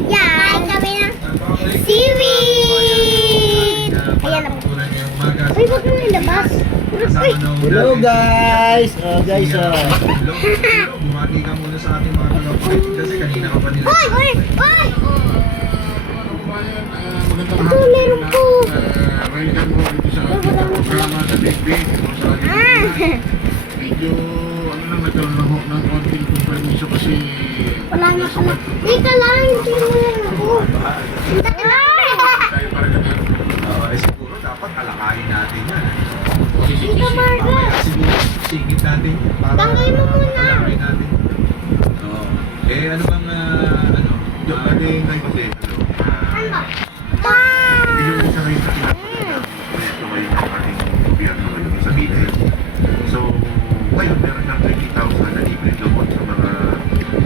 Ayan, kami ng seaweed. Ayan na po. Uy, huwag mo ilabas. Uy. Hello guys! Oh guys, Bumati ka muna sa ating mga kalapit kasi kanina ka pa nila. Uy, uy, uy. Ito, meron po. Welcome mo dito sa ating programa sa Big. Medyo, nagkaroon ng konting kompromiso kasi Wala na pala. Ika lang, hindi mo yan ako. tayo para naman. Siguro dapat alakayin natin yan. Ika, Marga. Mamaya siguro sigit natin para Tangay mo muna. alakayin natin. Oo. Ano bang Yung lagi ngayon kasi, Ano? yung isa ngayon sa pinapaganda, ito ngayon ang ating gobyerno ngayon sa BID. So, ngayon meron ng 20,000 na libre gamot sa mga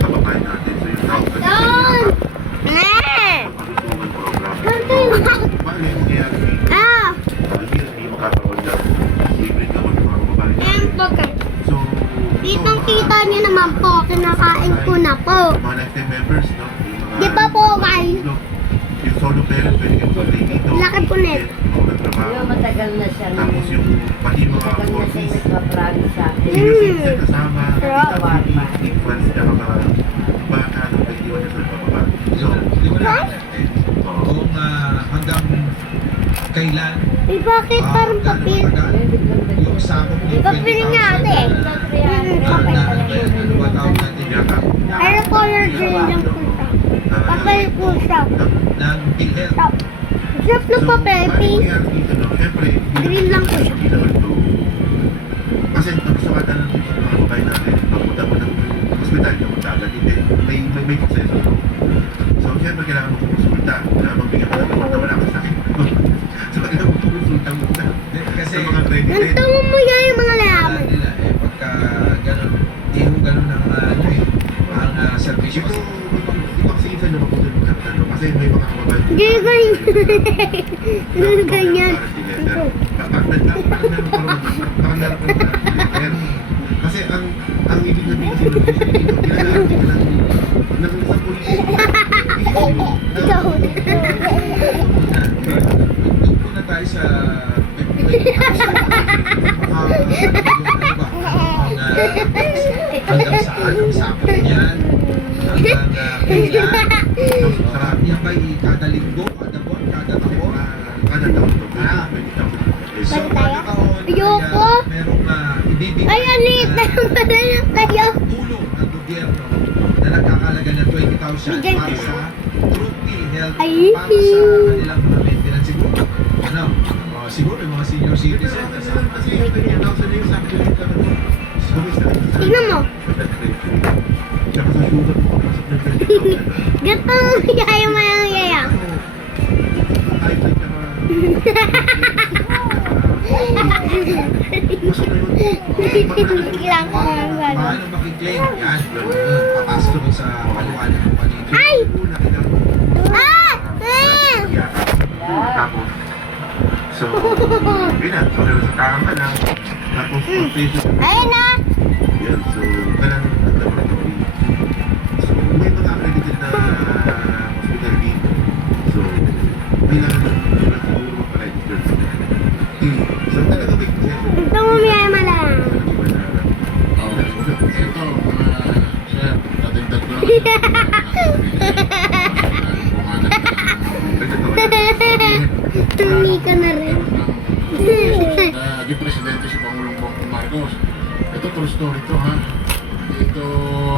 kababayan natin. So, yung tawag kasi Doon. pagtutulungan program. Doon. Bale, mangyayari dito. Ah. Hindi makakaroon ng libre gamot sa mga kababayan Ayan natin. po, guys. So, Ditong kita niyo naman po, kinakain ko na po. mga lifetime members, no? Yung mga- Di ba po, guys? Yung solo parent, pwede kang mag-stay dito. Lakad ko net. Yung nagtrabaho. Matagal na siya. Tapos yung pati mga Matagal na siya workies, nagpaprami sa akin. senior citizen kasama, Sarap. infants, tsaka mga bata ng 21 years old pababa. So, Di ba natin kung hanggang kailan Eh, bakit parang papel? yung sakop ng Papel niya, ate. ano ba tawag natin yata, Pero color green lang po siya. Papel po siya. ng PhilHealth. Stop. Sarap ng papel, paano pink. mangyari dito, no? Siyempre, Green lang po siya. hindi naman to. Kasi napasakatan ng mga kababayan natin, pagpunta mo ng hospital, yung magdagat, hindi. May proseso to. So, siyempre, kailangan mo kumonsulta. Kailangan magbigyan ka ng gamot na wala ka sakit. So, kailangan mo kumonsulta muna. Kasi Sa mga credit. Nantungo mo yan yung mga laman. nila pagka ganun, ganun ang ang servisyo. Ito kasi isa na mabutin mo na kasi may mga kababayan. Hindi ganyan. Hindi ganyan. Kasi ang ibig sabihin sa dito, kailangan ka ng isang politika. Ikaw. Doon muna tayo sa hanggang saan ang sakop niyan, hanggang kailan, yan ba kada linggo, kada buwan, kada taon? Kada taon to, So, tayo? kada taon, Ayoko. merong ibibigay Ay, alit na pala lang kayo. tulong ng gobyerno na nagkakalaga ng 20,000 Bigyan para ko. sa True PhilHealth Ay. para sa kanilang mga maintenance siguro. Ano? Siguro yung mga senior citizen. Kasi 20,000 na yung sabi ko dito. Tingnan mo. Tsaka sa sugat mo, pasok ng 20,000. Gato kaya mo lang yaya. Kahit like na Biglang ko ng gano'n. Paano makiklaim? Yan. Papasok naman sa kaluan ng panito. Ay! Ah! Ah! Tapos, so, yun na. So, sa kama lang. Tapos, station. Ayun na! Yan, so, kailangan ng laboratory. So, may mga accredited na hospital dito. So, kailangan ng siguro magpa-register. So, talaga may proseso. Ito mo may malang. Ito, sir, nadagdag ko lang. Tumi ka na rin. Naging presidente si Pangulong Bongbong Marcos. Ito, true story to, ha? Ito,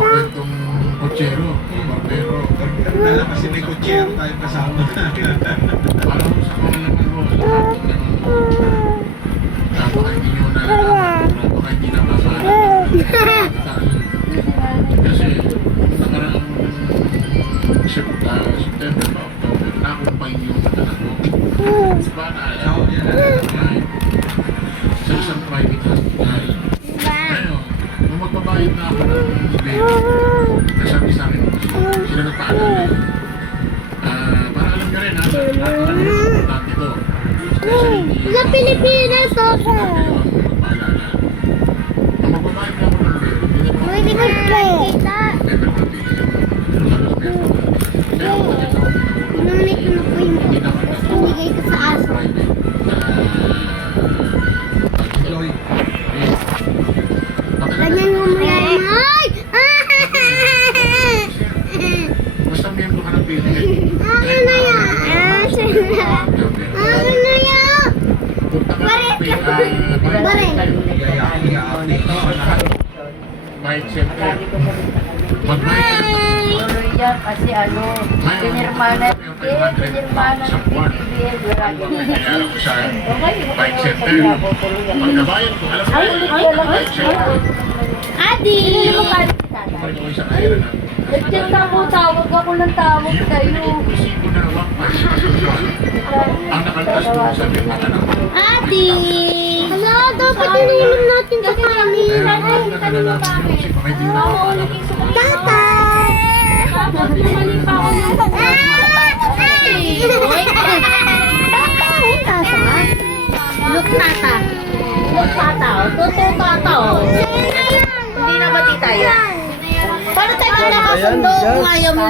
kwentong kotsero, barbero. Alam kasi may kutsero tayong kasama. Parang sa Pangulong Marcos, baka hindi nyo nalalaman, baka hindi napasahan. Kasi, nakaraang September ba, October, nakumpay yung anak ko. Diba, naalala ko sa isang private hospital. Ngayon, nung magbabayad na ako ng bill, nasabi sa akin, sila nagpaalala. Para alam nyo rin, importante ito. Sa Pilipinas ako. Magpaalala. Nung magbabayad na ako ng bill, Pwede ko kita. November 20, Akin na yan. Akin na yan. Balik. Balik. Kahit siyempre, Tuloy yan kasi ano, pinirmanan ng PBBM, wala kaya ako sa bike Bike center. Pagkabayan ko, alam mo, bike center. Adi. Bike ko isang aira na. Nagchat ako, tawag ako ng tawag sa'yo. Inuusipo na wakpas na susyon. Ang nakaltas mo sa mga anak. Adi. Hala, dapat inuulam natin sa kanin. Tata. Look, tata. Look, tata, totoo tata. Hindi na ba tayo? Paano tayo magkakasundo kung ayaw mo